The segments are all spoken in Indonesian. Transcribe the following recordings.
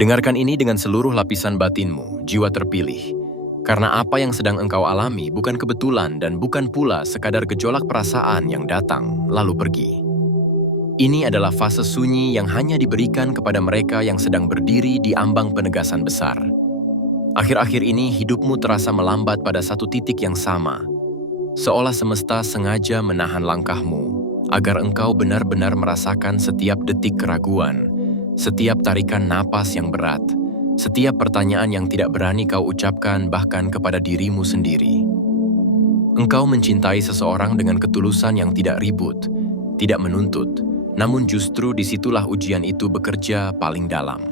Dengarkan ini dengan seluruh lapisan batinmu, jiwa terpilih. Karena apa yang sedang engkau alami bukan kebetulan dan bukan pula sekadar gejolak perasaan yang datang lalu pergi. Ini adalah fase sunyi yang hanya diberikan kepada mereka yang sedang berdiri di ambang penegasan besar. Akhir-akhir ini hidupmu terasa melambat pada satu titik yang sama, seolah semesta sengaja menahan langkahmu agar engkau benar-benar merasakan setiap detik keraguan, setiap tarikan napas yang berat, setiap pertanyaan yang tidak berani kau ucapkan bahkan kepada dirimu sendiri. Engkau mencintai seseorang dengan ketulusan yang tidak ribut, tidak menuntut, namun justru disitulah ujian itu bekerja paling dalam.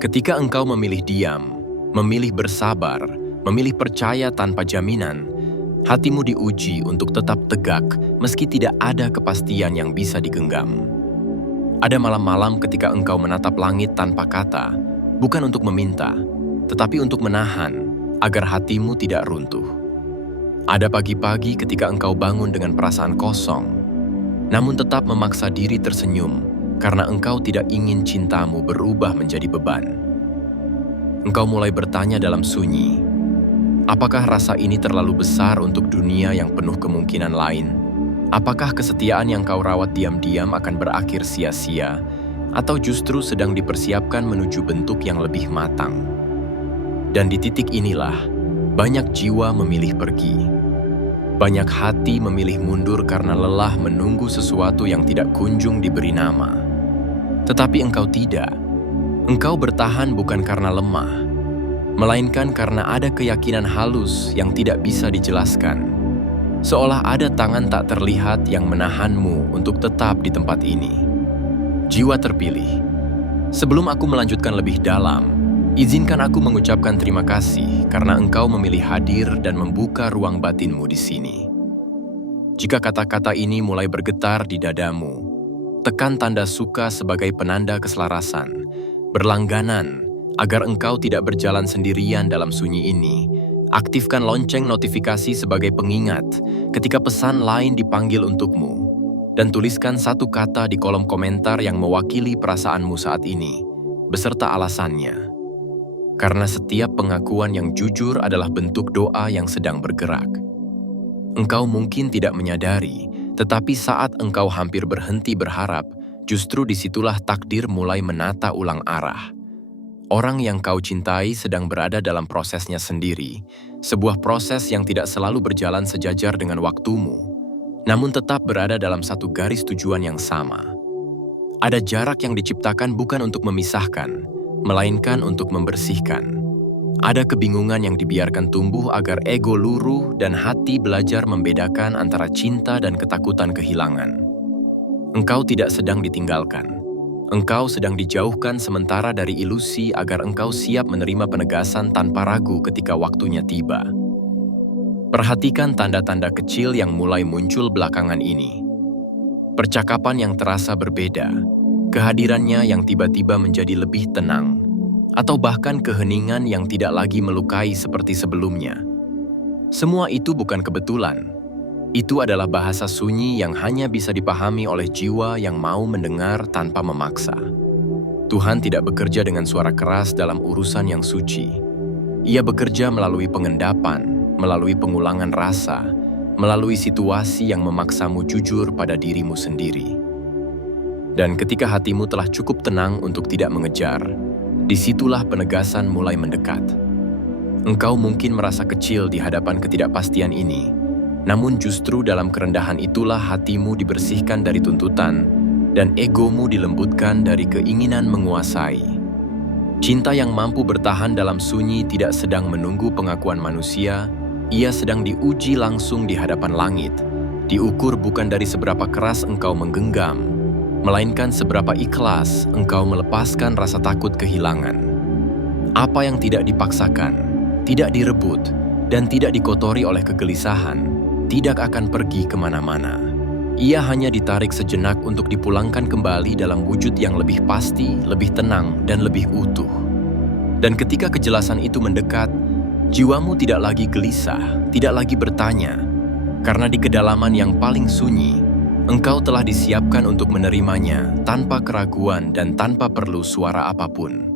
Ketika engkau memilih diam, memilih bersabar, memilih percaya tanpa jaminan, hatimu diuji untuk tetap tegak meski tidak ada kepastian yang bisa digenggam. Ada malam-malam ketika engkau menatap langit tanpa kata, bukan untuk meminta, tetapi untuk menahan agar hatimu tidak runtuh. Ada pagi-pagi ketika engkau bangun dengan perasaan kosong, namun tetap memaksa diri tersenyum karena engkau tidak ingin cintamu berubah menjadi beban. Engkau mulai bertanya dalam sunyi, apakah rasa ini terlalu besar untuk dunia yang penuh kemungkinan lain? Apakah kesetiaan yang kau rawat diam-diam akan berakhir sia-sia, atau justru sedang dipersiapkan menuju bentuk yang lebih matang? Dan di titik inilah, banyak jiwa memilih pergi. Banyak hati memilih mundur karena lelah menunggu sesuatu yang tidak kunjung diberi nama. Tetapi engkau tidak. Engkau bertahan bukan karena lemah, melainkan karena ada keyakinan halus yang tidak bisa dijelaskan. Seolah ada tangan tak terlihat yang menahanmu untuk tetap di tempat ini. Jiwa terpilih. Sebelum aku melanjutkan lebih dalam, izinkan aku mengucapkan terima kasih karena engkau memilih hadir dan membuka ruang batinmu di sini. Jika kata-kata ini mulai bergetar di dadamu, tekan tanda suka sebagai penanda keselarasan, berlangganan, agar engkau tidak berjalan sendirian dalam sunyi ini. Aktifkan lonceng notifikasi sebagai pengingat ketika pesan lain dipanggil untukmu, dan tuliskan satu kata di kolom komentar yang mewakili perasaanmu saat ini, beserta alasannya. Karena setiap pengakuan yang jujur adalah bentuk doa yang sedang bergerak. Engkau mungkin tidak menyadari, tetapi saat engkau hampir berhenti berharap, justru disitulah takdir mulai menata ulang arah. Orang yang kau cintai sedang berada dalam prosesnya sendiri, sebuah proses yang tidak selalu berjalan sejajar dengan waktumu, namun tetap berada dalam satu garis tujuan yang sama. Ada jarak yang diciptakan bukan untuk memisahkan, melainkan untuk membersihkan. Ada kebingungan yang dibiarkan tumbuh agar ego luruh dan hati belajar membedakan antara cinta dan ketakutan kehilangan. Engkau tidak sedang ditinggalkan. Engkau sedang dijauhkan sementara dari ilusi agar engkau siap menerima penegasan tanpa ragu ketika waktunya tiba. Perhatikan tanda-tanda kecil yang mulai muncul belakangan ini. Percakapan yang terasa berbeda, kehadirannya yang tiba-tiba menjadi lebih tenang, atau bahkan keheningan yang tidak lagi melukai seperti sebelumnya. Semua itu bukan kebetulan. Itu adalah bahasa sunyi yang hanya bisa dipahami oleh jiwa yang mau mendengar tanpa memaksa. Tuhan tidak bekerja dengan suara keras dalam urusan yang suci. Ia bekerja melalui pengendapan, melalui pengulangan rasa, melalui situasi yang memaksamu jujur pada dirimu sendiri. Dan ketika hatimu telah cukup tenang untuk tidak mengejar, disitulah penegasan mulai mendekat. Engkau mungkin merasa kecil di hadapan ketidakpastian ini, namun justru dalam kerendahan itulah hatimu dibersihkan dari tuntutan dan egomu dilembutkan dari keinginan menguasai. Cinta yang mampu bertahan dalam sunyi tidak sedang menunggu pengakuan manusia, ia sedang diuji langsung di hadapan langit, diukur bukan dari seberapa keras engkau menggenggam, melainkan seberapa ikhlas engkau melepaskan rasa takut kehilangan. Apa yang tidak dipaksakan, tidak direbut, dan tidak dikotori oleh kegelisahan, tidak akan pergi kemana-mana. Ia hanya ditarik sejenak untuk dipulangkan kembali dalam wujud yang lebih pasti, lebih tenang, dan lebih utuh. Dan ketika kejelasan itu mendekat, jiwamu tidak lagi gelisah, tidak lagi bertanya, karena di kedalaman yang paling sunyi, engkau telah disiapkan untuk menerimanya tanpa keraguan dan tanpa perlu suara apapun.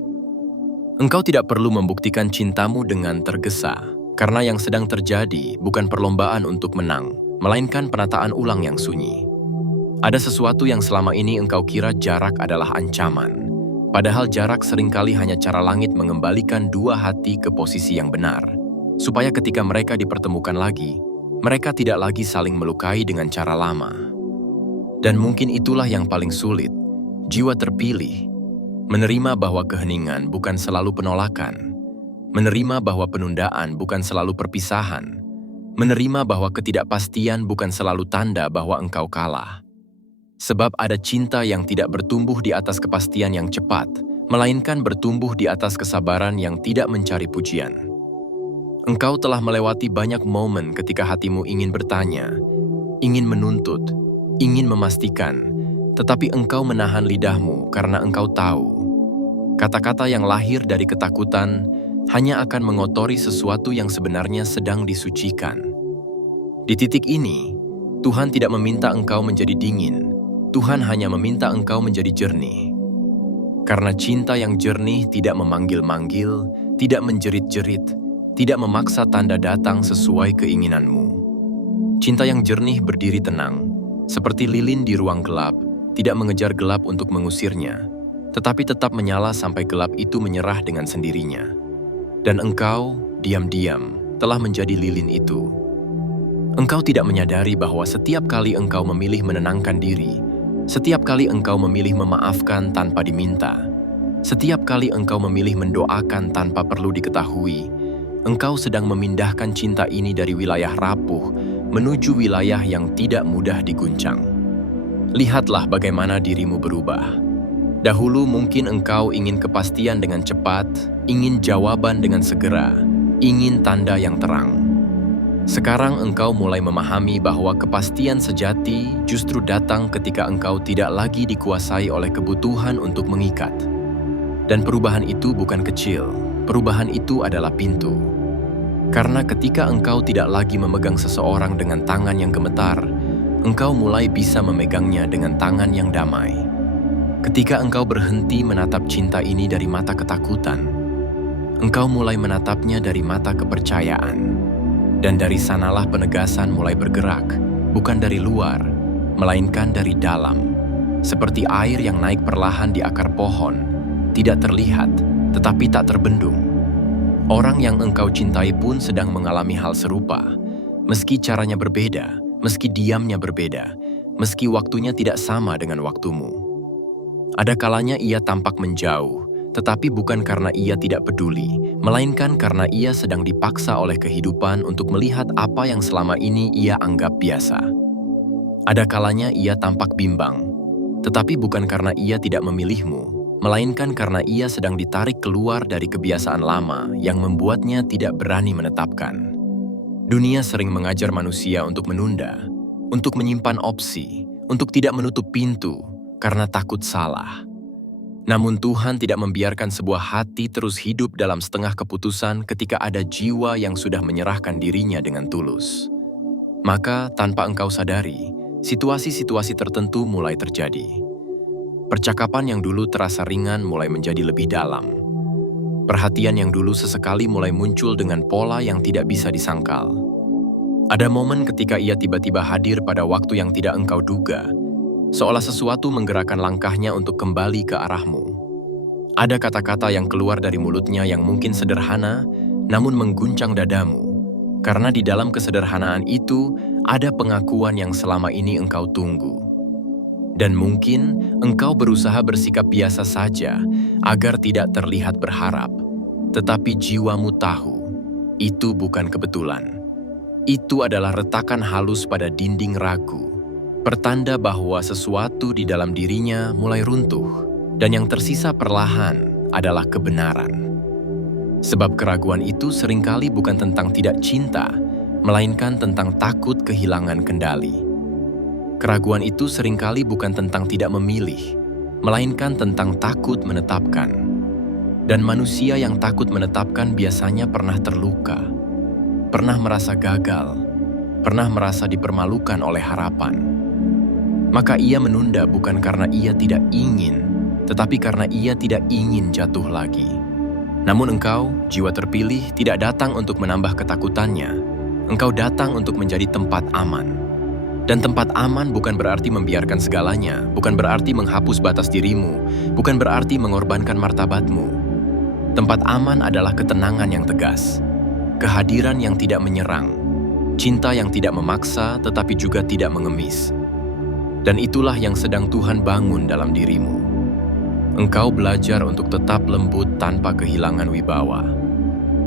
Engkau tidak perlu membuktikan cintamu dengan tergesa, karena yang sedang terjadi bukan perlombaan untuk menang, melainkan penataan ulang yang sunyi. Ada sesuatu yang selama ini engkau kira jarak adalah ancaman, padahal jarak seringkali hanya cara langit mengembalikan dua hati ke posisi yang benar, supaya ketika mereka dipertemukan lagi, mereka tidak lagi saling melukai dengan cara lama. Dan mungkin itulah yang paling sulit, jiwa terpilih, menerima bahwa keheningan bukan selalu penolakan, menerima bahwa penundaan bukan selalu perpisahan, menerima bahwa ketidakpastian bukan selalu tanda bahwa engkau kalah. Sebab ada cinta yang tidak bertumbuh di atas kepastian yang cepat, melainkan bertumbuh di atas kesabaran yang tidak mencari pujian. Engkau telah melewati banyak momen ketika hatimu ingin bertanya, ingin menuntut, ingin memastikan, tetapi engkau menahan lidahmu karena engkau tahu. Kata-kata yang lahir dari ketakutan hanya akan mengotori sesuatu yang sebenarnya sedang disucikan. Di titik ini, Tuhan tidak meminta engkau menjadi dingin, Tuhan hanya meminta engkau menjadi jernih. Karena cinta yang jernih tidak memanggil-manggil, tidak menjerit-jerit, tidak memaksa tanda datang sesuai keinginanmu. Cinta yang jernih berdiri tenang, seperti lilin di ruang gelap, tidak mengejar gelap untuk mengusirnya, tetapi tetap menyala sampai gelap itu menyerah dengan sendirinya. Dan engkau, diam-diam, telah menjadi lilin itu. Engkau tidak menyadari bahwa setiap kali engkau memilih menenangkan diri, setiap kali engkau memilih memaafkan tanpa diminta, setiap kali engkau memilih mendoakan tanpa perlu diketahui, engkau sedang memindahkan cinta ini dari wilayah rapuh menuju wilayah yang tidak mudah diguncang. Lihatlah bagaimana dirimu berubah. Dahulu mungkin engkau ingin kepastian dengan cepat, ingin jawaban dengan segera, ingin tanda yang terang. Sekarang engkau mulai memahami bahwa kepastian sejati justru datang ketika engkau tidak lagi dikuasai oleh kebutuhan untuk mengikat. Dan perubahan itu bukan kecil, perubahan itu adalah pintu. Karena ketika engkau tidak lagi memegang seseorang dengan tangan yang gemetar, engkau mulai bisa memegangnya dengan tangan yang damai. Ketika engkau berhenti menatap cinta ini dari mata ketakutan, engkau mulai menatapnya dari mata kepercayaan. Dan dari sanalah penegasan mulai bergerak, bukan dari luar, melainkan dari dalam. Seperti air yang naik perlahan di akar pohon, tidak terlihat, tetapi tak terbendung. Orang yang engkau cintai pun sedang mengalami hal serupa, meski caranya berbeda, meski diamnya berbeda, meski waktunya tidak sama dengan waktumu. Ada kalanya ia tampak menjauh, tetapi bukan karena ia tidak peduli, melainkan karena ia sedang dipaksa oleh kehidupan untuk melihat apa yang selama ini ia anggap biasa. Ada kalanya ia tampak bimbang, tetapi bukan karena ia tidak memilihmu, melainkan karena ia sedang ditarik keluar dari kebiasaan lama yang membuatnya tidak berani menetapkan. Dunia sering mengajar manusia untuk menunda, untuk menyimpan opsi, untuk tidak menutup pintu karena takut salah. Namun Tuhan tidak membiarkan sebuah hati terus hidup dalam setengah keputusan ketika ada jiwa yang sudah menyerahkan dirinya dengan tulus. Maka tanpa engkau sadari, situasi-situasi tertentu mulai terjadi. Percakapan yang dulu terasa ringan mulai menjadi lebih dalam. Perhatian yang dulu sesekali mulai muncul dengan pola yang tidak bisa disangkal. Ada momen ketika ia tiba-tiba hadir pada waktu yang tidak engkau duga, seolah sesuatu menggerakkan langkahnya untuk kembali ke arahmu. Ada kata-kata yang keluar dari mulutnya yang mungkin sederhana, namun mengguncang dadamu, karena di dalam kesederhanaan itu ada pengakuan yang selama ini engkau tunggu. Dan mungkin engkau berusaha bersikap biasa saja agar tidak terlihat berharap. Tetapi jiwamu tahu, itu bukan kebetulan. Itu adalah retakan halus pada dinding ragu, pertanda bahwa sesuatu di dalam dirinya mulai runtuh, dan yang tersisa perlahan adalah kebenaran. Sebab keraguan itu seringkali bukan tentang tidak cinta, melainkan tentang takut kehilangan kendali. Keraguan itu seringkali bukan tentang tidak memilih, melainkan tentang takut menetapkan. Dan manusia yang takut menetapkan biasanya pernah terluka, pernah merasa gagal, pernah merasa dipermalukan oleh harapan. Maka ia menunda bukan karena ia tidak ingin, tetapi karena ia tidak ingin jatuh lagi. Namun engkau, jiwa terpilih, tidak datang untuk menambah ketakutannya. Engkau datang untuk menjadi tempat aman. Dan tempat aman bukan berarti membiarkan segalanya, bukan berarti menghapus batas dirimu, bukan berarti mengorbankan martabatmu. Tempat aman adalah ketenangan yang tegas, kehadiran yang tidak menyerang, cinta yang tidak memaksa tetapi juga tidak mengemis. Dan itulah yang sedang Tuhan bangun dalam dirimu. Engkau belajar untuk tetap lembut tanpa kehilangan wibawa.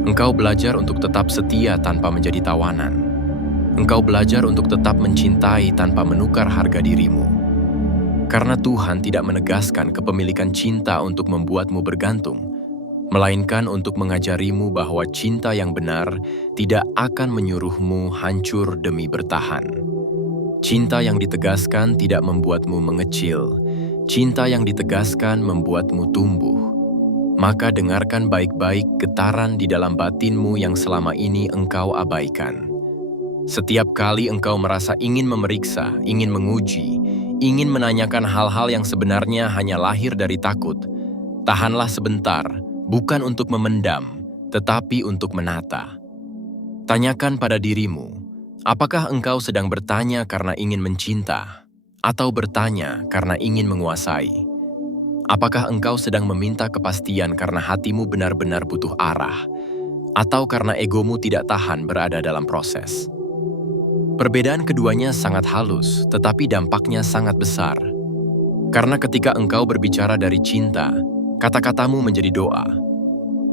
Engkau belajar untuk tetap setia tanpa menjadi tawanan. Engkau belajar untuk tetap mencintai tanpa menukar harga dirimu. Karena Tuhan tidak menegaskan kepemilikan cinta untuk membuatmu bergantung, melainkan untuk mengajarimu bahwa cinta yang benar tidak akan menyuruhmu hancur demi bertahan. Cinta yang ditegaskan tidak membuatmu mengecil. Cinta yang ditegaskan membuatmu tumbuh. Maka dengarkan baik-baik getaran di dalam batinmu yang selama ini engkau abaikan. Setiap kali engkau merasa ingin memeriksa, ingin menguji, ingin menanyakan hal-hal yang sebenarnya hanya lahir dari takut, tahanlah sebentar, bukan untuk memendam, tetapi untuk menata. Tanyakan pada dirimu, apakah engkau sedang bertanya karena ingin mencinta, atau bertanya karena ingin menguasai? Apakah engkau sedang meminta kepastian karena hatimu benar-benar butuh arah, atau karena egomu tidak tahan berada dalam proses? Perbedaan keduanya sangat halus, tetapi dampaknya sangat besar. Karena ketika engkau berbicara dari cinta, kata-katamu menjadi doa.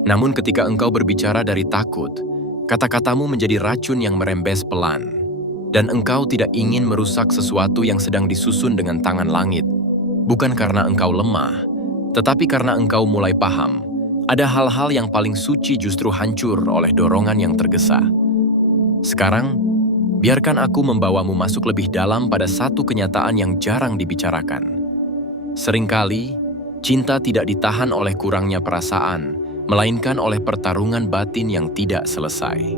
Namun ketika engkau berbicara dari takut, kata-katamu menjadi racun yang merembes pelan. Dan engkau tidak ingin merusak sesuatu yang sedang disusun dengan tangan langit. Bukan karena engkau lemah, tetapi karena engkau mulai paham. Ada hal-hal yang paling suci justru hancur oleh dorongan yang tergesa. Sekarang, biarkan aku membawamu masuk lebih dalam pada satu kenyataan yang jarang dibicarakan. Seringkali, cinta tidak ditahan oleh kurangnya perasaan, melainkan oleh pertarungan batin yang tidak selesai.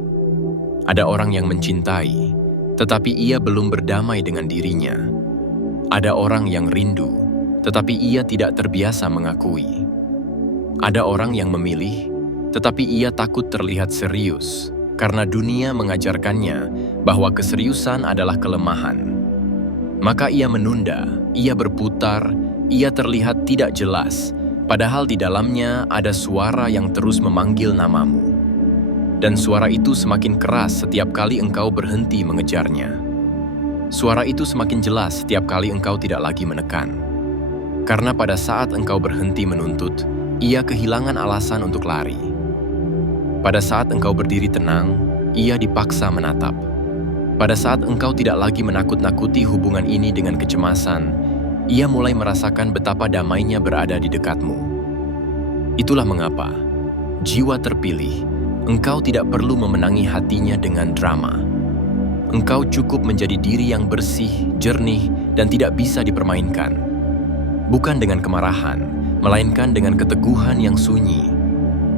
Ada orang yang mencintai, tetapi ia belum berdamai dengan dirinya. Ada orang yang rindu, tetapi ia tidak terbiasa mengakui. Ada orang yang memilih, tetapi ia takut terlihat serius, karena dunia mengajarkannya bahwa keseriusan adalah kelemahan. Maka ia menunda, ia berputar, ia terlihat tidak jelas, padahal di dalamnya ada suara yang terus memanggil namamu. Dan suara itu semakin keras setiap kali engkau berhenti mengejarnya. Suara itu semakin jelas setiap kali engkau tidak lagi menekan. Karena pada saat engkau berhenti menuntut, ia kehilangan alasan untuk lari. Pada saat engkau berdiri tenang, ia dipaksa menatap. Pada saat engkau tidak lagi menakut-nakuti hubungan ini dengan kecemasan, ia mulai merasakan betapa damainya berada di dekatmu. Itulah mengapa, jiwa terpilih, engkau tidak perlu memenangi hatinya dengan drama. Engkau cukup menjadi diri yang bersih, jernih, dan tidak bisa dipermainkan. Bukan dengan kemarahan, melainkan dengan keteguhan yang sunyi.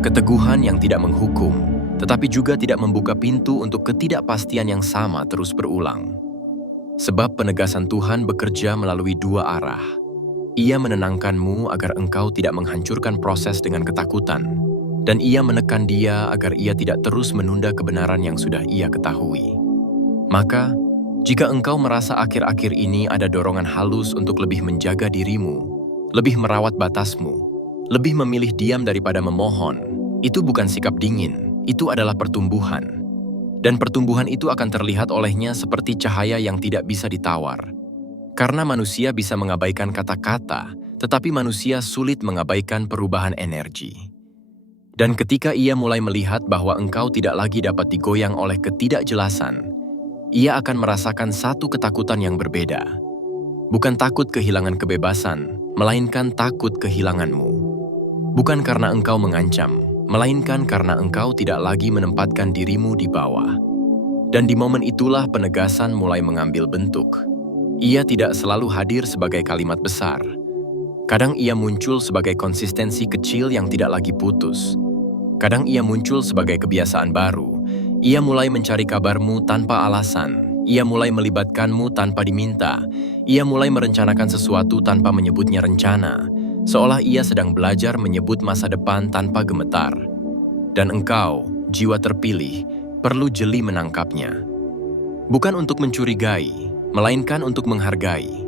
Keteguhan yang tidak menghukum, tetapi juga tidak membuka pintu untuk ketidakpastian yang sama terus berulang. Sebab penegasan Tuhan bekerja melalui dua arah. Ia menenangkanmu agar engkau tidak menghancurkan proses dengan ketakutan, dan ia menekan dia agar ia tidak terus menunda kebenaran yang sudah ia ketahui. Maka, jika engkau merasa akhir-akhir ini ada dorongan halus untuk lebih menjaga dirimu, lebih merawat batasmu, lebih memilih diam daripada memohon, itu bukan sikap dingin, itu adalah pertumbuhan. Dan pertumbuhan itu akan terlihat olehnya seperti cahaya yang tidak bisa ditawar. Karena manusia bisa mengabaikan kata-kata, tetapi manusia sulit mengabaikan perubahan energi. Dan ketika ia mulai melihat bahwa engkau tidak lagi dapat digoyang oleh ketidakjelasan, ia akan merasakan satu ketakutan yang berbeda. Bukan takut kehilangan kebebasan, melainkan takut kehilanganmu. Bukan karena engkau mengancam, melainkan karena engkau tidak lagi menempatkan dirimu di bawah. Dan di momen itulah penegasan mulai mengambil bentuk. Ia tidak selalu hadir sebagai kalimat besar. Kadang ia muncul sebagai konsistensi kecil yang tidak lagi putus. Kadang ia muncul sebagai kebiasaan baru. Ia mulai mencari kabarmu tanpa alasan. Ia mulai melibatkanmu tanpa diminta. Ia mulai merencanakan sesuatu tanpa menyebutnya rencana. Seolah ia sedang belajar menyebut masa depan tanpa gemetar. Dan engkau, jiwa terpilih, perlu jeli menangkapnya. Bukan untuk mencurigai, melainkan untuk menghargai.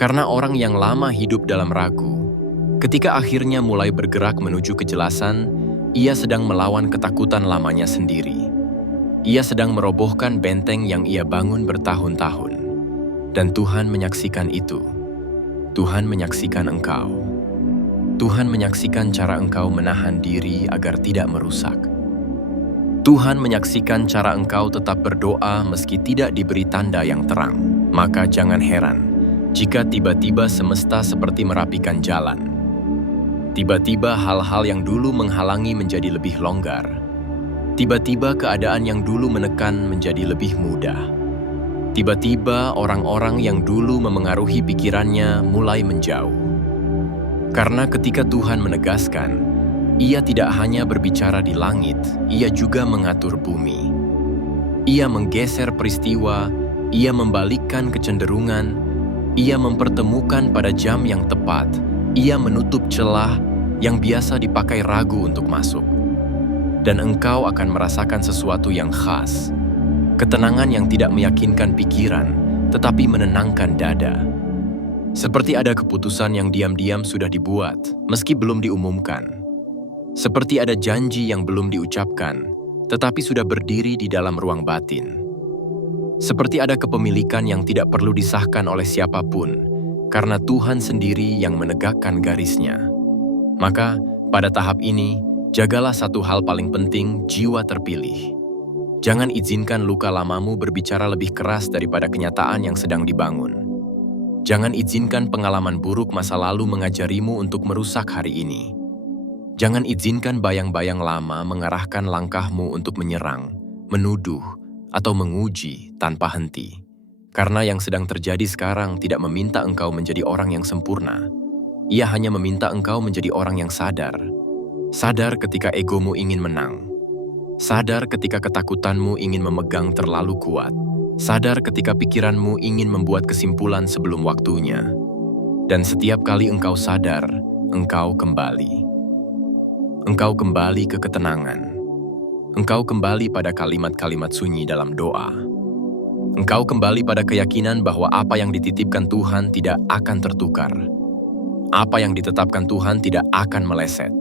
Karena orang yang lama hidup dalam ragu, ketika akhirnya mulai bergerak menuju kejelasan, ia sedang melawan ketakutan lamanya sendiri. Ia sedang merobohkan benteng yang ia bangun bertahun-tahun. Dan Tuhan menyaksikan itu. Tuhan menyaksikan engkau. Tuhan menyaksikan cara engkau menahan diri agar tidak merusak. Tuhan menyaksikan cara engkau tetap berdoa meski tidak diberi tanda yang terang. Maka jangan heran jika tiba-tiba semesta seperti merapikan jalan. Tiba-tiba hal-hal yang dulu menghalangi menjadi lebih longgar. Tiba-tiba keadaan yang dulu menekan menjadi lebih mudah. Tiba-tiba orang-orang yang dulu memengaruhi pikirannya mulai menjauh. Karena ketika Tuhan menegaskan, Ia tidak hanya berbicara di langit, Ia juga mengatur bumi. Ia menggeser peristiwa, Ia membalikkan kecenderungan, Ia mempertemukan pada jam yang tepat, Ia menutup celah yang biasa dipakai ragu untuk masuk. Dan engkau akan merasakan sesuatu yang khas, ketenangan yang tidak meyakinkan pikiran, tetapi menenangkan dada. Seperti ada keputusan yang diam-diam sudah dibuat, meski belum diumumkan. Seperti ada janji yang belum diucapkan, tetapi sudah berdiri di dalam ruang batin. Seperti ada kepemilikan yang tidak perlu disahkan oleh siapapun, karena Tuhan sendiri yang menegakkan garisnya. Maka, pada tahap ini, jagalah satu hal paling penting, jiwa terpilih. Jangan izinkan luka lamamu berbicara lebih keras daripada kenyataan yang sedang dibangun. Jangan izinkan pengalaman buruk masa lalu mengajarimu untuk merusak hari ini. Jangan izinkan bayang-bayang lama mengarahkan langkahmu untuk menyerang, menuduh, atau menguji tanpa henti. Karena yang sedang terjadi sekarang tidak meminta engkau menjadi orang yang sempurna. Ia hanya meminta engkau menjadi orang yang sadar. Sadar ketika egomu ingin menang. Sadar ketika ketakutanmu ingin memegang terlalu kuat. Sadar ketika pikiranmu ingin membuat kesimpulan sebelum waktunya. Dan setiap kali engkau sadar, engkau kembali. Engkau kembali ke ketenangan. Engkau kembali pada kalimat-kalimat sunyi dalam doa. Engkau kembali pada keyakinan bahwa apa yang dititipkan Tuhan tidak akan tertukar. Apa yang ditetapkan Tuhan tidak akan meleset.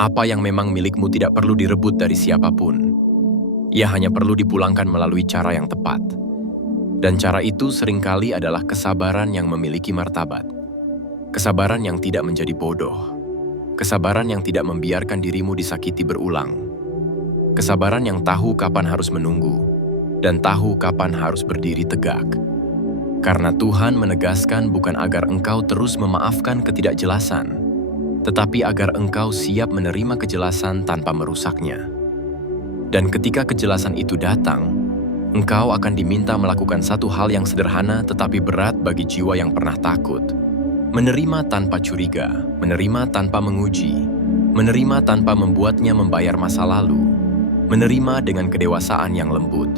Apa yang memang milikmu tidak perlu direbut dari siapapun. Ia hanya perlu dipulangkan melalui cara yang tepat. Dan cara itu seringkali adalah kesabaran yang memiliki martabat. Kesabaran yang tidak menjadi bodoh. Kesabaran yang tidak membiarkan dirimu disakiti berulang. Kesabaran yang tahu kapan harus menunggu, dan tahu kapan harus berdiri tegak. Karena Tuhan menegaskan bukan agar engkau terus memaafkan ketidakjelasan, tetapi agar engkau siap menerima kejelasan tanpa merusaknya. Dan ketika kejelasan itu datang, engkau akan diminta melakukan satu hal yang sederhana tetapi berat bagi jiwa yang pernah takut. Menerima tanpa curiga, menerima tanpa menguji, menerima tanpa membuatnya membayar masa lalu, menerima dengan kedewasaan yang lembut.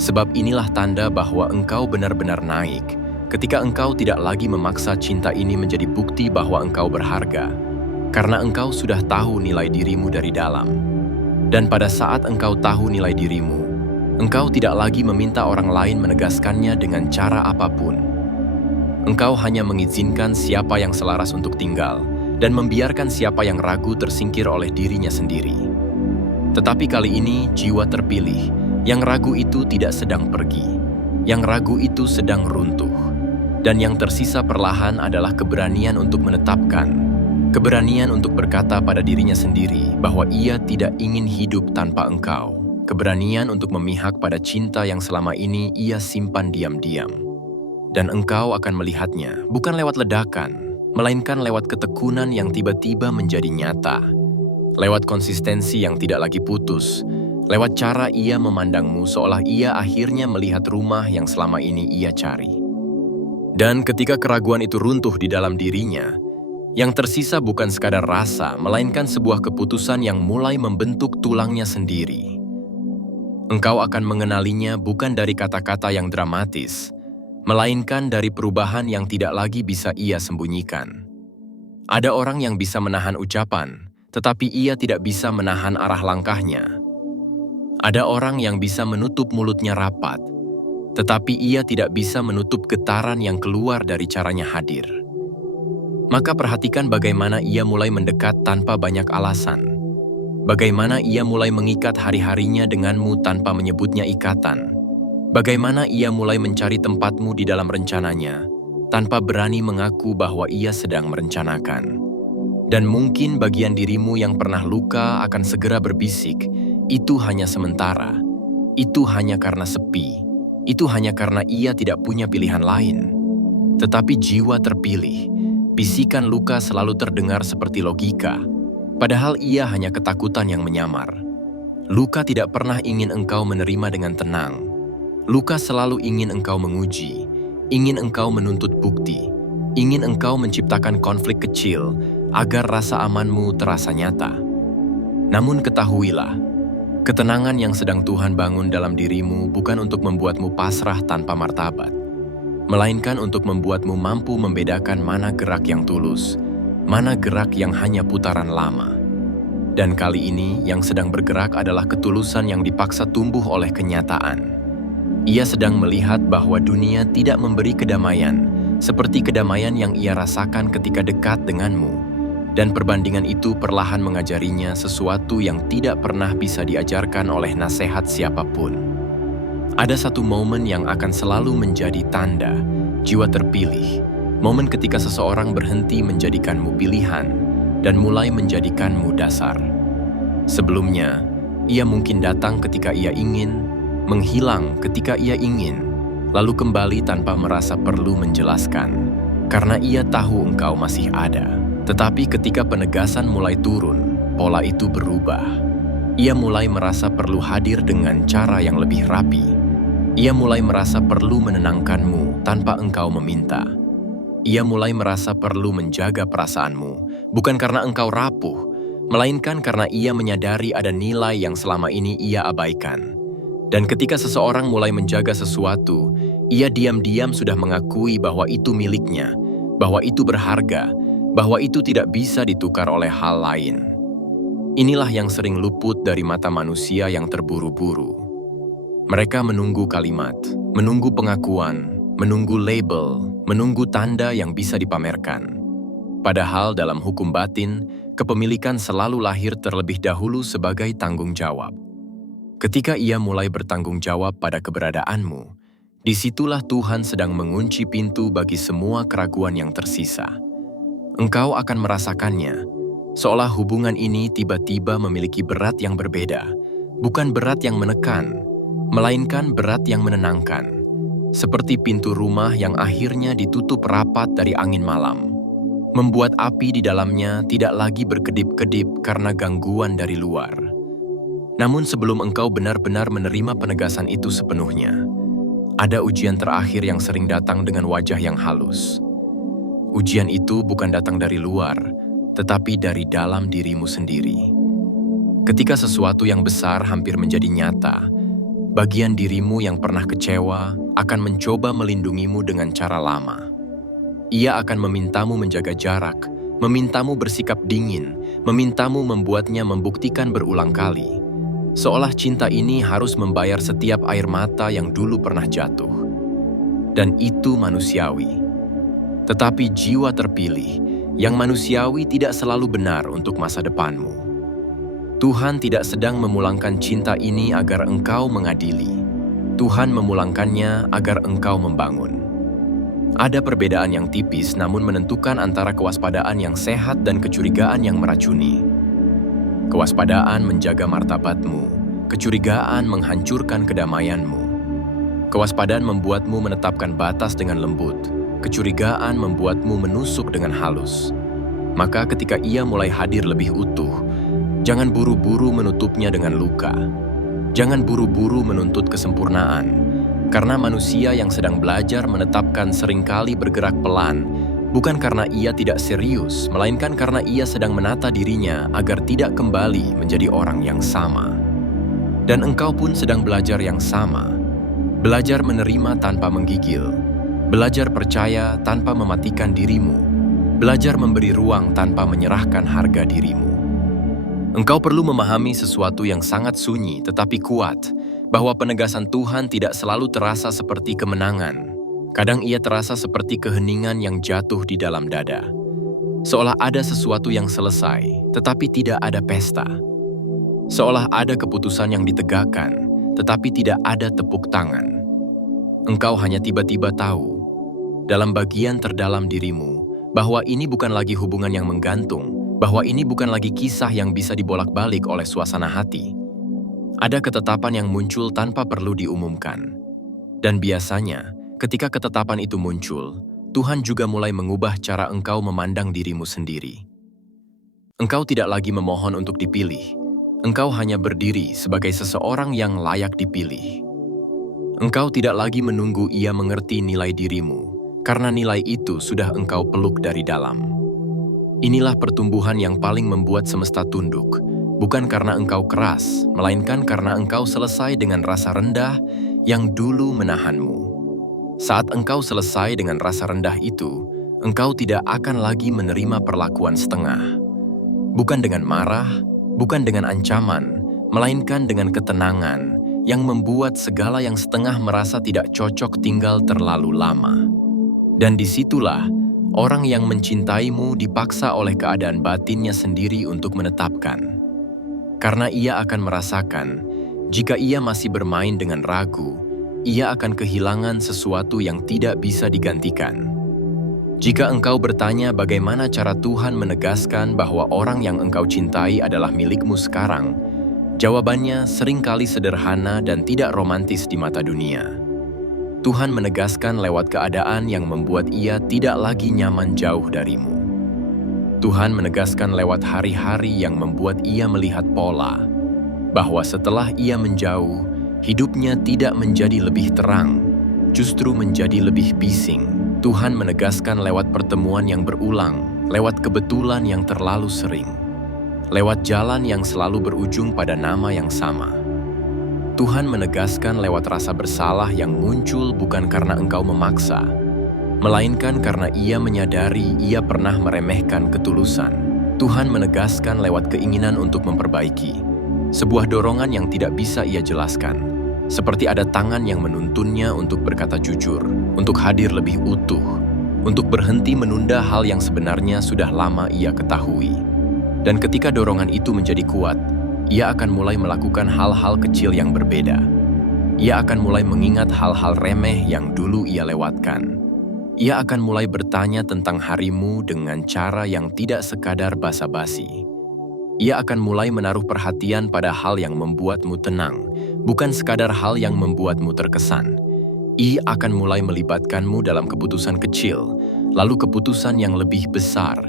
Sebab inilah tanda bahwa engkau benar-benar naik, ketika engkau tidak lagi memaksa cinta ini menjadi bukti bahwa engkau berharga, karena engkau sudah tahu nilai dirimu dari dalam. Dan pada saat engkau tahu nilai dirimu, engkau tidak lagi meminta orang lain menegaskannya dengan cara apapun. Engkau hanya mengizinkan siapa yang selaras untuk tinggal, dan membiarkan siapa yang ragu tersingkir oleh dirinya sendiri. Tetapi kali ini jiwa terpilih, yang ragu itu tidak sedang pergi, yang ragu itu sedang runtuh, dan yang tersisa perlahan adalah keberanian untuk menetapkan, keberanian untuk berkata pada dirinya sendiri bahwa ia tidak ingin hidup tanpa engkau. Keberanian untuk memihak pada cinta yang selama ini ia simpan diam-diam. Dan engkau akan melihatnya bukan lewat ledakan, melainkan lewat ketekunan yang tiba-tiba menjadi nyata. Lewat konsistensi yang tidak lagi putus, lewat cara ia memandangmu seolah ia akhirnya melihat rumah yang selama ini ia cari. Dan ketika keraguan itu runtuh di dalam dirinya, yang tersisa bukan sekadar rasa, melainkan sebuah keputusan yang mulai membentuk tulangnya sendiri. Engkau akan mengenalinya bukan dari kata-kata yang dramatis, melainkan dari perubahan yang tidak lagi bisa ia sembunyikan. Ada orang yang bisa menahan ucapan, tetapi ia tidak bisa menahan arah langkahnya. Ada orang yang bisa menutup mulutnya rapat, tetapi ia tidak bisa menutup getaran yang keluar dari caranya hadir. Maka perhatikan bagaimana ia mulai mendekat tanpa banyak alasan. Bagaimana ia mulai mengikat hari-harinya denganmu tanpa menyebutnya ikatan. Bagaimana ia mulai mencari tempatmu di dalam rencananya, tanpa berani mengaku bahwa ia sedang merencanakan. Dan mungkin bagian dirimu yang pernah luka akan segera berbisik, itu hanya sementara, itu hanya karena sepi, itu hanya karena ia tidak punya pilihan lain. Tetapi jiwa terpilih, bisikan luka selalu terdengar seperti logika, padahal ia hanya ketakutan yang menyamar. Luka tidak pernah ingin engkau menerima dengan tenang. Luka selalu ingin engkau menguji, ingin engkau menuntut bukti, ingin engkau menciptakan konflik kecil agar rasa amanmu terasa nyata. Namun ketahuilah, ketenangan yang sedang Tuhan bangun dalam dirimu bukan untuk membuatmu pasrah tanpa martabat, melainkan untuk membuatmu mampu membedakan mana gerak yang tulus, mana gerak yang hanya putaran lama. Dan kali ini yang sedang bergerak adalah ketulusan yang dipaksa tumbuh oleh kenyataan. Ia sedang melihat bahwa dunia tidak memberi kedamaian, seperti kedamaian yang ia rasakan ketika dekat denganmu, dan perbandingan itu perlahan mengajarinya sesuatu yang tidak pernah bisa diajarkan oleh nasihat siapapun. Ada satu momen yang akan selalu menjadi tanda jiwa terpilih, momen ketika seseorang berhenti menjadikanmu pilihan dan mulai menjadikanmu dasar. Sebelumnya, ia mungkin datang ketika ia ingin, menghilang ketika ia ingin, lalu kembali tanpa merasa perlu menjelaskan, karena ia tahu engkau masih ada. Tetapi ketika penegasan mulai turun, pola itu berubah. Ia mulai merasa perlu hadir dengan cara yang lebih rapi. Ia mulai merasa perlu menenangkanmu tanpa engkau meminta. Ia mulai merasa perlu menjaga perasaanmu, bukan karena engkau rapuh, melainkan karena ia menyadari ada nilai yang selama ini ia abaikan. Dan ketika seseorang mulai menjaga sesuatu, ia diam-diam sudah mengakui bahwa itu miliknya, bahwa itu berharga, bahwa itu tidak bisa ditukar oleh hal lain. Inilah yang sering luput dari mata manusia yang terburu-buru. Mereka menunggu kalimat, menunggu pengakuan, menunggu label, menunggu tanda yang bisa dipamerkan. Padahal dalam hukum batin, kepemilikan selalu lahir terlebih dahulu sebagai tanggung jawab. Ketika ia mulai bertanggung jawab pada keberadaanmu, disitulah Tuhan sedang mengunci pintu bagi semua keraguan yang tersisa. Engkau akan merasakannya, seolah hubungan ini tiba-tiba memiliki berat yang berbeda, bukan berat yang menekan, melainkan berat yang menenangkan, seperti pintu rumah yang akhirnya ditutup rapat dari angin malam, membuat api di dalamnya tidak lagi berkedip-kedip karena gangguan dari luar. Namun sebelum engkau benar-benar menerima penegasan itu sepenuhnya, ada ujian terakhir yang sering datang dengan wajah yang halus. Ujian itu bukan datang dari luar, tetapi dari dalam dirimu sendiri. Ketika sesuatu yang besar hampir menjadi nyata, bagian dirimu yang pernah kecewa akan mencoba melindungimu dengan cara lama. Ia akan memintamu menjaga jarak, memintamu bersikap dingin, memintamu membuatnya membuktikan berulang kali. Seolah cinta ini harus membayar setiap air mata yang dulu pernah jatuh. Dan itu manusiawi. Tetapi jiwa terpilih, yang manusiawi tidak selalu benar untuk masa depanmu. Tuhan tidak sedang memulangkan cinta ini agar engkau mengadili. Tuhan memulangkannya agar engkau membangun. Ada perbedaan yang tipis namun menentukan antara kewaspadaan yang sehat dan kecurigaan yang meracuni. Kewaspadaan menjaga martabatmu, kecurigaan menghancurkan kedamaianmu. Kewaspadaan membuatmu menetapkan batas dengan lembut, kecurigaan membuatmu menusuk dengan halus. Maka ketika ia mulai hadir lebih utuh, jangan buru-buru menutupnya dengan luka. Jangan buru-buru menuntut kesempurnaan, karena manusia yang sedang belajar menetapkan seringkali bergerak pelan, bukan karena ia tidak serius, melainkan karena ia sedang menata dirinya agar tidak kembali menjadi orang yang sama. Dan engkau pun sedang belajar yang sama. Belajar menerima tanpa menggigil. Belajar percaya tanpa mematikan dirimu. Belajar memberi ruang tanpa menyerahkan harga dirimu. Engkau perlu memahami sesuatu yang sangat sunyi tetapi kuat, bahwa penegasan Tuhan tidak selalu terasa seperti kemenangan. Kadang ia terasa seperti keheningan yang jatuh di dalam dada. Seolah ada sesuatu yang selesai, tetapi tidak ada pesta. Seolah ada keputusan yang ditegakkan, tetapi tidak ada tepuk tangan. Engkau hanya tiba-tiba tahu, dalam bagian terdalam dirimu, bahwa ini bukan lagi hubungan yang menggantung, bahwa ini bukan lagi kisah yang bisa dibolak-balik oleh suasana hati. Ada ketetapan yang muncul tanpa perlu diumumkan. Dan biasanya, ketika ketetapan itu muncul, Tuhan juga mulai mengubah cara engkau memandang dirimu sendiri. Engkau tidak lagi memohon untuk dipilih. Engkau hanya berdiri sebagai seseorang yang layak dipilih. Engkau tidak lagi menunggu ia mengerti nilai dirimu, karena nilai itu sudah engkau peluk dari dalam. Inilah pertumbuhan yang paling membuat semesta tunduk, bukan karena engkau keras, melainkan karena engkau selesai dengan rasa rendah yang dulu menahanmu. Saat engkau selesai dengan rasa rendah itu, engkau tidak akan lagi menerima perlakuan setengah. Bukan dengan marah, bukan dengan ancaman, melainkan dengan ketenangan yang membuat segala yang setengah merasa tidak cocok tinggal terlalu lama. Dan disitulah orang yang mencintaimu dipaksa oleh keadaan batinnya sendiri untuk menetapkan. Karena ia akan merasakan, jika ia masih bermain dengan ragu, ia akan kehilangan sesuatu yang tidak bisa digantikan. Jika engkau bertanya bagaimana cara Tuhan menegaskan bahwa orang yang engkau cintai adalah milikmu sekarang, jawabannya seringkali sederhana dan tidak romantis di mata dunia. Tuhan menegaskan lewat keadaan yang membuat ia tidak lagi nyaman jauh darimu. Tuhan menegaskan lewat hari-hari yang membuat ia melihat pola, bahwa setelah ia menjauh, hidupnya tidak menjadi lebih terang, justru menjadi lebih bising. Tuhan menegaskan lewat pertemuan yang berulang, lewat kebetulan yang terlalu sering, lewat jalan yang selalu berujung pada nama yang sama. Tuhan menegaskan lewat rasa bersalah yang muncul bukan karena engkau memaksa, melainkan karena ia menyadari ia pernah meremehkan ketulusan. Tuhan menegaskan lewat keinginan untuk memperbaiki, sebuah dorongan yang tidak bisa ia jelaskan, seperti ada tangan yang menuntunnya untuk berkata jujur, untuk hadir lebih utuh, untuk berhenti menunda hal yang sebenarnya sudah lama ia ketahui. Dan ketika dorongan itu menjadi kuat, ia akan mulai melakukan hal-hal kecil yang berbeda. Ia akan mulai mengingat hal-hal remeh yang dulu ia lewatkan. Ia akan mulai bertanya tentang harimu dengan cara yang tidak sekadar basa-basi. Ia akan mulai menaruh perhatian pada hal yang membuatmu tenang, bukan sekadar hal yang membuatmu terkesan. Ia akan mulai melibatkanmu dalam keputusan kecil, lalu keputusan yang lebih besar,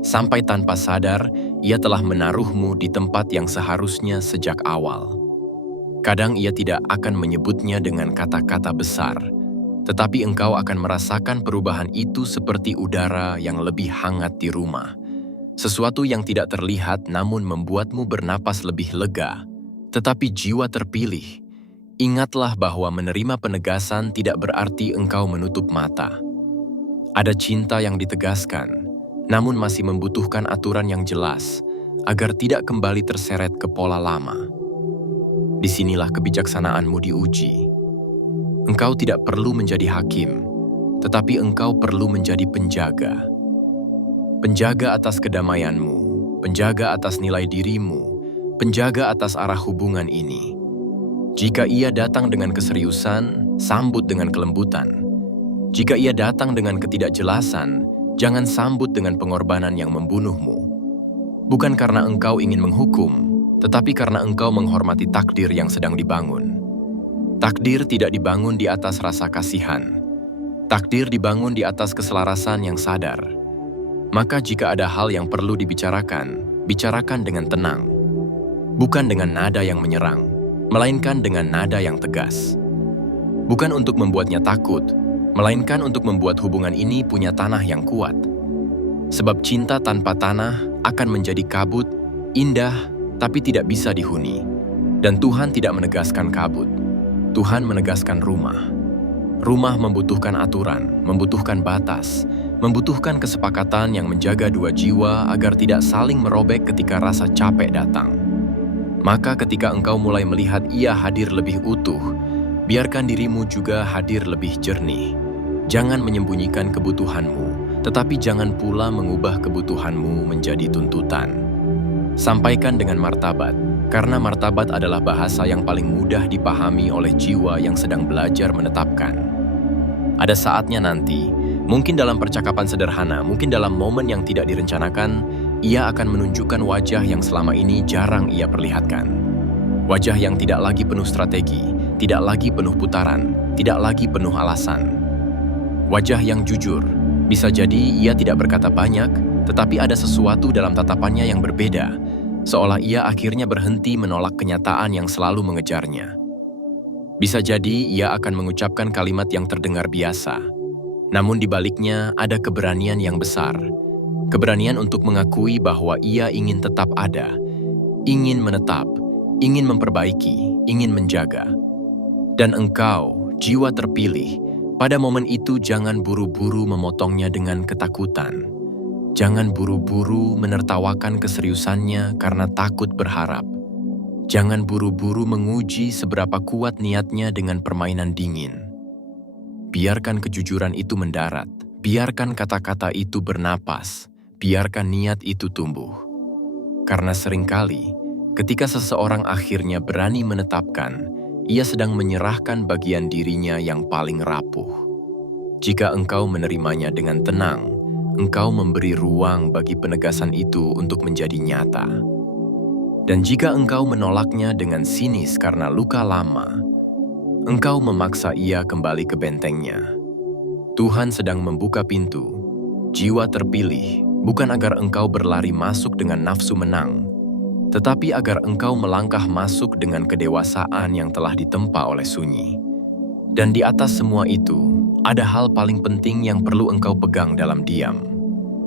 sampai tanpa sadar, ia telah menaruhmu di tempat yang seharusnya sejak awal. Kadang ia tidak akan menyebutnya dengan kata-kata besar, tetapi engkau akan merasakan perubahan itu seperti udara yang lebih hangat di rumah. Sesuatu yang tidak terlihat namun membuatmu bernapas lebih lega. Tetapi jiwa terpilih, ingatlah bahwa menerima penegasan tidak berarti engkau menutup mata. Ada cinta yang ditegaskan, namun masih membutuhkan aturan yang jelas, agar tidak kembali terseret ke pola lama. Disinilah kebijaksanaanmu diuji. Engkau tidak perlu menjadi hakim, tetapi engkau perlu menjadi penjaga. Penjaga atas kedamaianmu, penjaga atas nilai dirimu, penjaga atas arah hubungan ini. Jika ia datang dengan keseriusan, sambut dengan kelembutan. Jika ia datang dengan ketidakjelasan, jangan sambut dengan pengorbanan yang membunuhmu. Bukan karena engkau ingin menghukum, tetapi karena engkau menghormati takdir yang sedang dibangun. Takdir tidak dibangun di atas rasa kasihan. Takdir dibangun di atas keselarasan yang sadar. Maka jika ada hal yang perlu dibicarakan, bicarakan dengan tenang. Bukan dengan nada yang menyerang, melainkan dengan nada yang tegas. Bukan untuk membuatnya takut, melainkan untuk membuat hubungan ini punya tanah yang kuat. Sebab cinta tanpa tanah akan menjadi kabut, indah, tapi tidak bisa dihuni. Dan Tuhan tidak menegaskan kabut. Tuhan menegaskan rumah. Rumah membutuhkan aturan, membutuhkan batas, membutuhkan kesepakatan yang menjaga dua jiwa agar tidak saling merobek ketika rasa capek datang. Maka ketika engkau mulai melihat ia hadir lebih utuh, biarkan dirimu juga hadir lebih jernih. Jangan menyembunyikan kebutuhanmu, tetapi jangan pula mengubah kebutuhanmu menjadi tuntutan. Sampaikan dengan martabat, karena martabat adalah bahasa yang paling mudah dipahami oleh jiwa yang sedang belajar menetapkan. Ada saatnya nanti, mungkin dalam percakapan sederhana, mungkin dalam momen yang tidak direncanakan, ia akan menunjukkan wajah yang selama ini jarang ia perlihatkan. Wajah yang tidak lagi penuh strategi, tidak lagi penuh putaran, tidak lagi penuh alasan. Wajah yang jujur, bisa jadi ia tidak berkata banyak, tetapi ada sesuatu dalam tatapannya yang berbeda, seolah ia akhirnya berhenti menolak kenyataan yang selalu mengejarnya. Bisa jadi ia akan mengucapkan kalimat yang terdengar biasa, namun di baliknya ada keberanian yang besar. Keberanian untuk mengakui bahwa ia ingin tetap ada, ingin menetap, ingin memperbaiki, ingin menjaga. Dan engkau, jiwa terpilih, pada momen itu jangan buru-buru memotongnya dengan ketakutan. Jangan buru-buru menertawakan keseriusannya karena takut berharap. Jangan buru-buru menguji seberapa kuat niatnya dengan permainan dingin. Biarkan kejujuran itu mendarat, biarkan kata-kata itu bernapas, biarkan niat itu tumbuh. Karena seringkali, ketika seseorang akhirnya berani menetapkan, ia sedang menyerahkan bagian dirinya yang paling rapuh. Jika engkau menerimanya dengan tenang, engkau memberi ruang bagi penegasan itu untuk menjadi nyata. Dan jika engkau menolaknya dengan sinis karena luka lama, engkau memaksa ia kembali ke bentengnya. Tuhan sedang membuka pintu, jiwa terpilih, bukan agar engkau berlari masuk dengan nafsu menang, tetapi agar engkau melangkah masuk dengan kedewasaan yang telah ditempa oleh sunyi. Dan di atas semua itu, ada hal paling penting yang perlu engkau pegang dalam diam.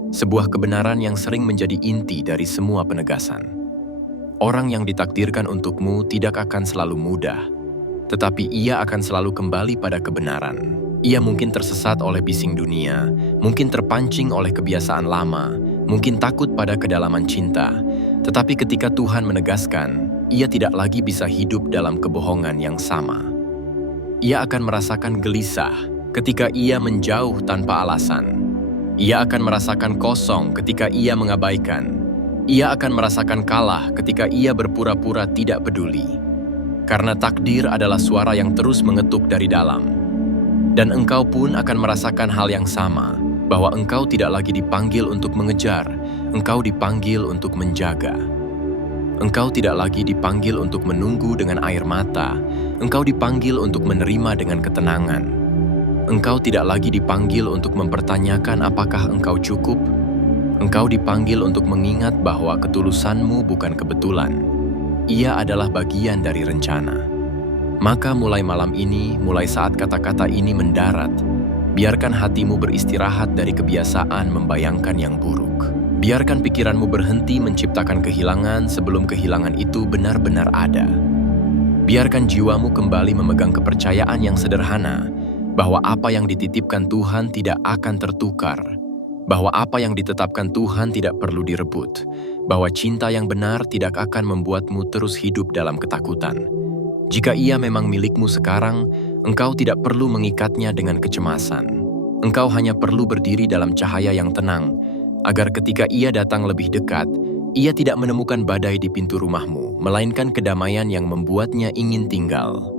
Sebuah kebenaran yang sering menjadi inti dari semua penegasan. Orang yang ditakdirkan untukmu tidak akan selalu mudah, tetapi ia akan selalu kembali pada kebenaran. Ia mungkin tersesat oleh bising dunia, mungkin terpancing oleh kebiasaan lama, mungkin takut pada kedalaman cinta, tetapi ketika Tuhan menegaskan, ia tidak lagi bisa hidup dalam kebohongan yang sama. Ia akan merasakan gelisah ketika ia menjauh tanpa alasan. Ia akan merasakan kosong ketika ia mengabaikan. Ia akan merasakan kalah ketika ia berpura-pura tidak peduli. Karena takdir adalah suara yang terus mengetuk dari dalam. Dan engkau pun akan merasakan hal yang sama, bahwa engkau tidak lagi dipanggil untuk mengejar, engkau dipanggil untuk menjaga. Engkau tidak lagi dipanggil untuk menunggu dengan air mata, engkau dipanggil untuk menerima dengan ketenangan. Engkau tidak lagi dipanggil untuk mempertanyakan apakah engkau cukup. Engkau dipanggil untuk mengingat bahwa ketulusanmu bukan kebetulan. Ia adalah bagian dari rencana. Maka mulai malam ini, mulai saat kata-kata ini mendarat, biarkan hatimu beristirahat dari kebiasaan membayangkan yang buruk. Biarkan pikiranmu berhenti menciptakan kehilangan sebelum kehilangan itu benar-benar ada. Biarkan jiwamu kembali memegang kepercayaan yang sederhana, bahwa apa yang dititipkan Tuhan tidak akan tertukar, bahwa apa yang ditetapkan Tuhan tidak perlu direbut, bahwa cinta yang benar tidak akan membuatmu terus hidup dalam ketakutan. Jika ia memang milikmu sekarang, engkau tidak perlu mengikatnya dengan kecemasan. Engkau hanya perlu berdiri dalam cahaya yang tenang, agar ketika ia datang lebih dekat, ia tidak menemukan badai di pintu rumahmu, melainkan kedamaian yang membuatnya ingin tinggal.